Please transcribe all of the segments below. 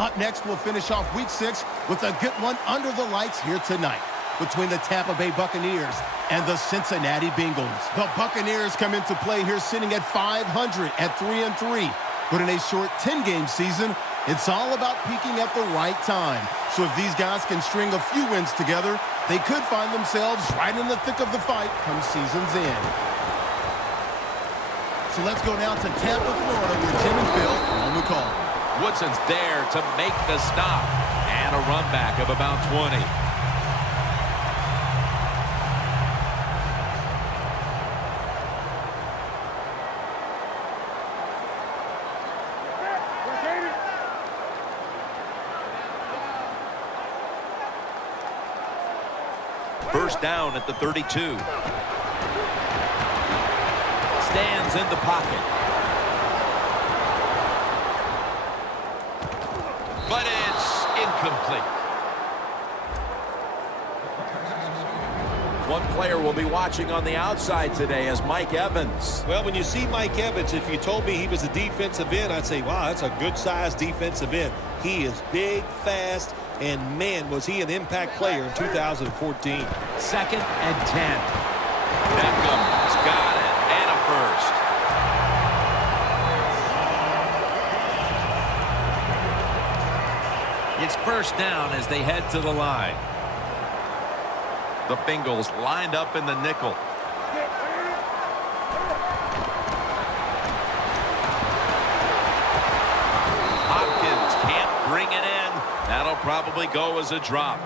Up next, we'll finish off Week 6 with a good one under the lights here tonight between the Tampa Bay Buccaneers and the Cincinnati Bengals. The Buccaneers come into play here sitting at 500 at 3-3. But in a short 10-game season, it's all about peaking at the right time. So if these guys can string a few wins together, they could find themselves right in the thick of the fight come season's end. So let's go now to Tampa, Florida, where Jim and Phil are on the call. Woodson's there to make the stop. And a run back of about 20. First down at the 32. Stands in the pocket. But it's incomplete. One player will be watching on the outside today as Mike Evans. Well, when you see Mike Evans, if you told me he was a defensive end, I'd say, wow, that's a good-sized defensive end. He is big, fast, and, man, was he an impact player in 2014. Second and 10. Beckham's got it, and a first. It's first down as they head to the line. The Bengals lined up in the nickel. Hopkins can't bring it in. That'll probably go as a drop.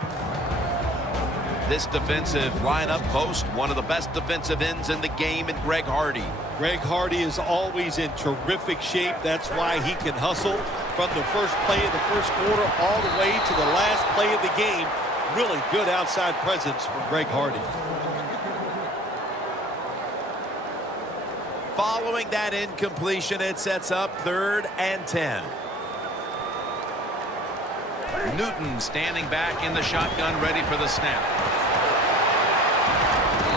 This defensive lineup boasts one of the best defensive ends in the game in Greg Hardy. Greg Hardy is always in terrific shape. That's why he can hustle from the first play of the first quarter all the way to the last play of the game. Really good outside presence from Greg Hardy. Following that incompletion, it sets up 3rd and 10. Newton standing back in the shotgun, ready for the snap.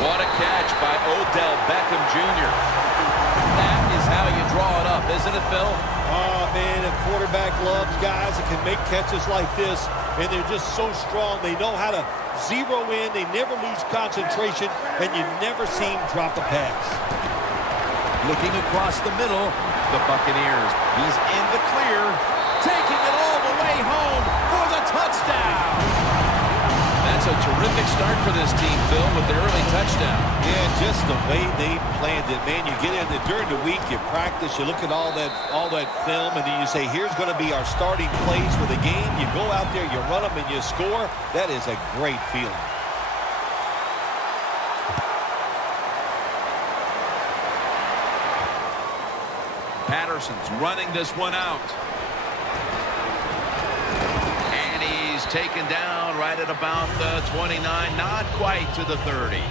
What a catch by Odell Beckham Jr. That is how you draw it up, isn't it, Phil? Oh, man, a quarterback loves guys that can make catches like this, and they're just so strong. They know how to zero in. They never lose concentration, and you never see him drop a pass. Looking across the middle, the Buccaneers. He's in the clear, taking it all the way home for the touchdown. That's a terrific start for this team, Phil, with the early touchdown. Yeah, just the way they planned it, man. You get in there during the week, you practice, you look at all that film, and then you say, here's going to be our starting plays for the game. You go out there, you run them, and you score. That is a great feeling. Patterson's running this one out. And he's taken down right at about the 29, not quite to the 30.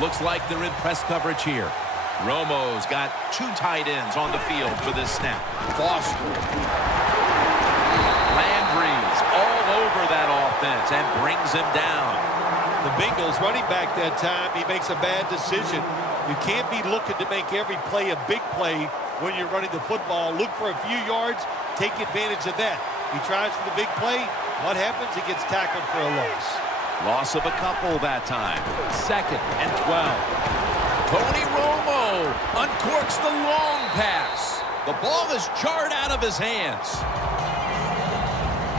Looks like they're in press coverage here. Romo's got 2 tight ends on the field for this snap. Foster. Landry's all over that offense and brings him down. The Bengals running back that time, he makes a bad decision. You can't be looking to make every play a big play when you're running the football. Look for a few yards, take advantage of that. He tries for the big play. What happens? He gets tackled for a loss. Loss of a couple that time. 2nd and 12. Tony Romo uncorks the long pass. The ball is jarred out of his hands.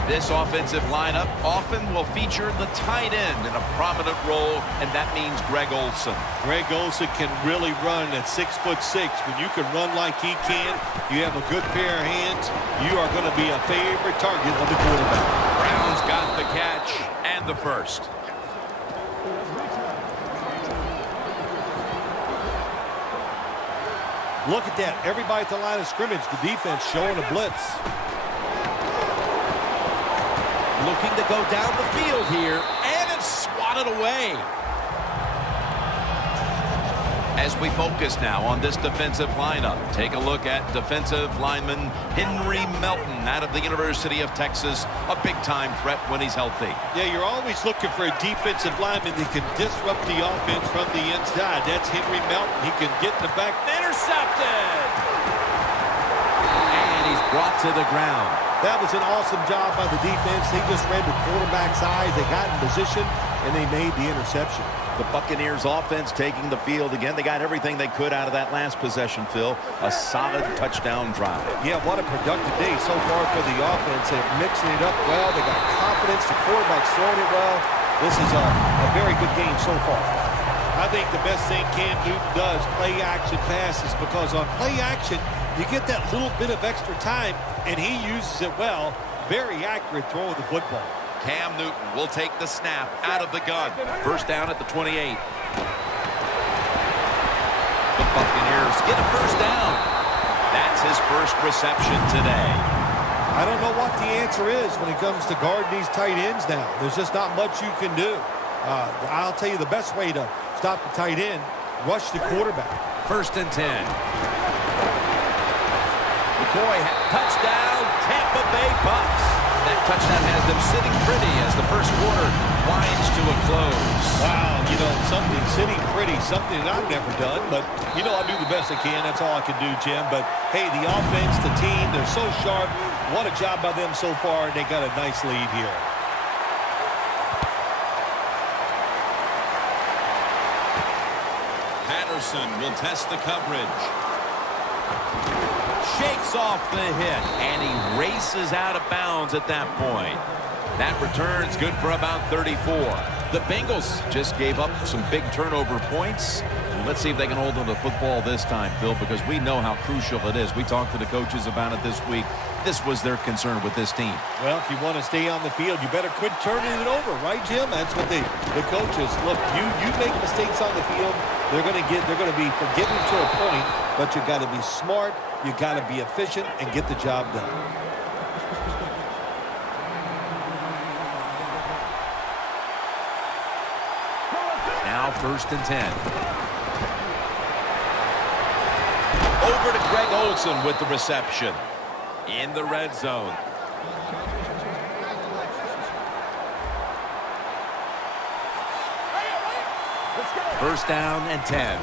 This offensive lineup often will feature the tight end in a prominent role, and that means Greg Olsen. Greg Olsen can really run at 6'6". When you can run like he can, you have a good pair of hands, you are going to be a favorite target of the quarterback. Brown's got the catch and the first. Look at that. Everybody at the line of scrimmage, the defense showing a blitz. Looking to go down the field here, and it's swatted away. As we focus now on this defensive lineup, take a look at defensive lineman Henry Melton out of the University of Texas, a big-time threat when he's healthy. Yeah, you're always looking for a defensive lineman that can disrupt the offense from the inside. That's Henry Melton. He can get in the back. Intercepted! And he's brought to the ground. That was an awesome job by the defense. They just read the quarterback's eyes. They got in position, and they made the interception. The Buccaneers offense taking the field again. They got everything they could out of that last possession, Phil. A solid touchdown drive. Yeah, what a productive day so far for the offense. They're mixing it up well. They got confidence. The quarterback's throwing it well. This is a very good game so far. I think the best thing Cam Newton does, play action passes, because on play action, you get that little bit of extra time, and he uses it well. Very accurate throw of the football. Cam Newton will take the snap out of the gun. First down at the 28. The Buccaneers get a first down. That's his first reception today. I don't know what the answer is when it comes to guarding these tight ends now. There's just not much you can do. I'll tell you the best way to stop the tight end, rush the quarterback. First and 10. McCoy, touchdown, Tampa Bay Bucks. That touchdown has them sitting pretty as the first quarter winds to a close. Wow, you know, something sitting pretty, something that I've never done. But, you know, I do the best I can. That's all I can do, Jim. But, hey, the offense, the team, they're so sharp. What a job by them so far. They got a nice lead here. Patterson will test the coverage. Shakes off the hit, and he races out of bounds at that point. That return's good for about 34. The Bengals just gave up some big turnover points. Let's see if they can hold on to the football this time, Phil, because we know how crucial it is. We talked to the coaches about it this week. This was their concern with this team. Well, if you want to stay on the field, you better quit turning it over, right, Jim? That's what the coaches look. You make mistakes on the field, they're going to be forgiven to a point, but you got to be smart, you got to be efficient, and get the job done. Now first and 10. Over to Greg Olsen with the reception. In the red zone. First down and 10.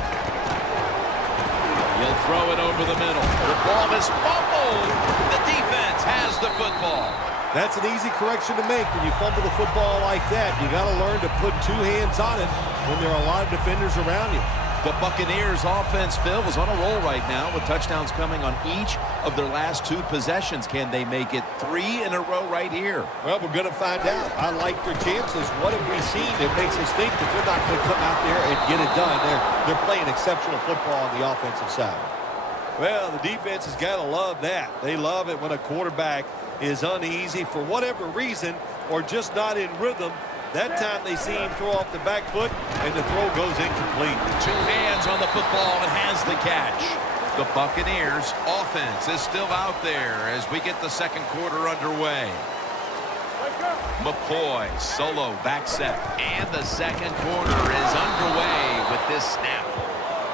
He'll throw it over the middle. The ball is fumbled. The defense has the football. That's an easy correction to make when you fumble the football like that. You got to learn to put two hands on it when there are a lot of defenders around you. The Buccaneers offense, Phil, is on a roll right now with touchdowns coming on each of their last two possessions. Can they make it 3 in a row right here? Well, we're going to find out. I like their chances. What have we seen that makes us think that they're not going to come out there and get it done? They're playing exceptional football on the offensive side. Well, the defense has got to love that. They love it when a quarterback is uneasy for whatever reason or just not in rhythm. That time they see him throw off the back foot, and the throw goes incomplete. Two hands on the football and has the catch. The Buccaneers offense is still out there as we get the second quarter underway. McCoy solo back set, and the second quarter is underway with this snap.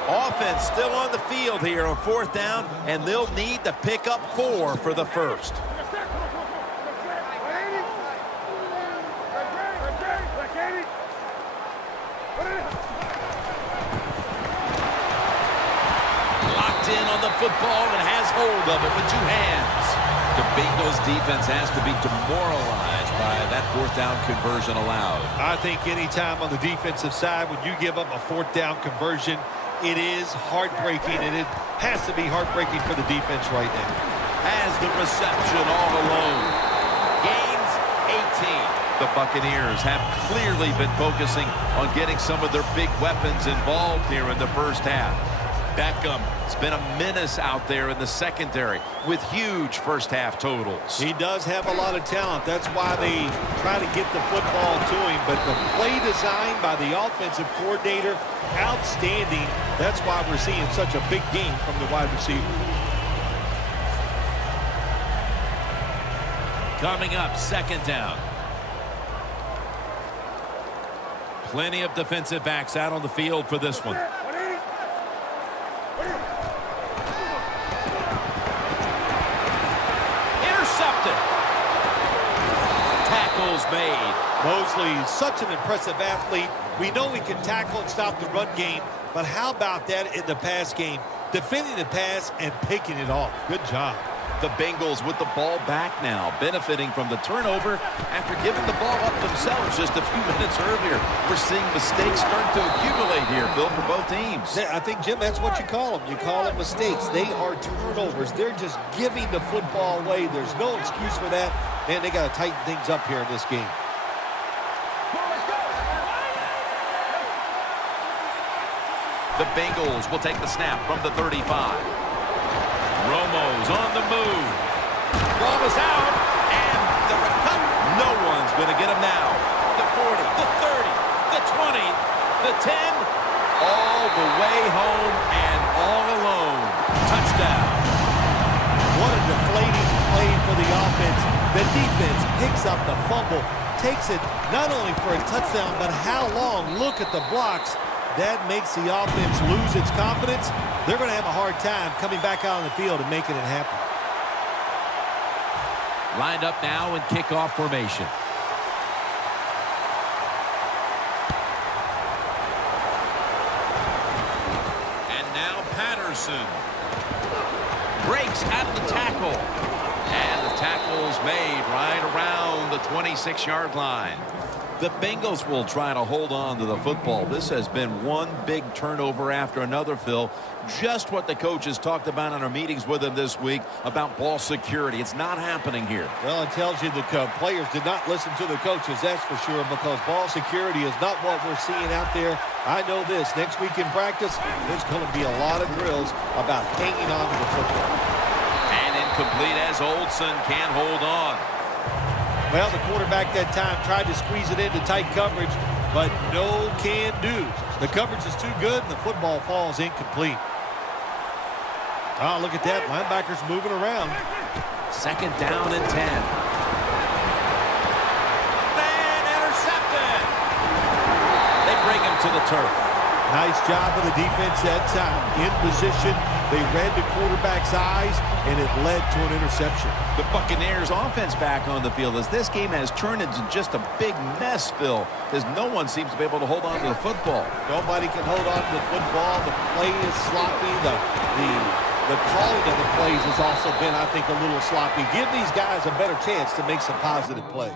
Offense still on the field here on fourth down, and they'll need to pick up 4 for the first. Football and has hold of it with 2 hands. The Bengals defense has to be demoralized by that fourth down conversion allowed. I think any time on the defensive side when you give up a fourth down conversion, it is heartbreaking, and it has to be heartbreaking for the defense right now. Has the reception all alone. Gains 18. The Buccaneers have clearly been focusing on getting some of their big weapons involved here in the first half. Beckham has been a menace out there in the secondary with huge first-half totals. He does have a lot of talent. That's why they try to get the football to him. But the play design by the offensive coordinator, outstanding. That's why we're seeing such a big game from the wide receiver. Coming up, second down. Plenty of defensive backs out on the field for this one. made. Mosley is such an impressive athlete. We know he can tackle and stop the run game, but how about that in the pass game? Defending the pass and picking it off. Good job. The Bengals with the ball back now, benefiting from the turnover after giving the ball up themselves just a few minutes earlier. We're seeing mistakes start to accumulate here, Bill, for both teams. I think, Jim, that's what you call them. You call them mistakes. They are turnovers. They're just giving the football away. There's no excuse for that. Man, they got to tighten things up here in this game. The Bengals will take the snap from the 35. Romo's on the move. Ball is out, and the recovery. No one's going to get him now. The 40, the 30, the 20, the 10, all the way home and all alone. Touchdown. What a deflating play for the offense. The defense picks up the fumble, takes it not only for a touchdown, but how long? Look at the blocks. That makes the offense lose its confidence. They're going to have a hard time coming back out on the field and making it happen. Lined up now in kickoff formation. And now Patterson breaks out of the tackle. And the tackle's made right around the 26-yard line. The Bengals will try to hold on to the football. This has been one big turnover after another, Phil. Just what the coaches talked about in our meetings with them this week about ball security. It's not happening here. Well, it tells you the players did not listen to the coaches, that's for sure, because ball security is not what we're seeing out there. I know this. Next week in practice, there's going to be a lot of drills about hanging on to the football. And incomplete as Olsen can't hold on. Well, the quarterback that time tried to squeeze it into tight coverage, but no can do. The coverage is too good, and the football falls incomplete. Oh, look at that. Linebacker's moving around. Second down and 10. And intercepted. They bring him to the turf. Nice job of the defense that time. In position, they read the quarterback's eyes, and it led to an interception. The Buccaneers offense back on the field as this game has turned into just a big mess, Phil, as no one seems to be able to hold on to the football. Nobody can hold on to the football. The play is sloppy. The calling of the plays has also been, I think, a little sloppy. Give these guys a better chance to make some positive plays.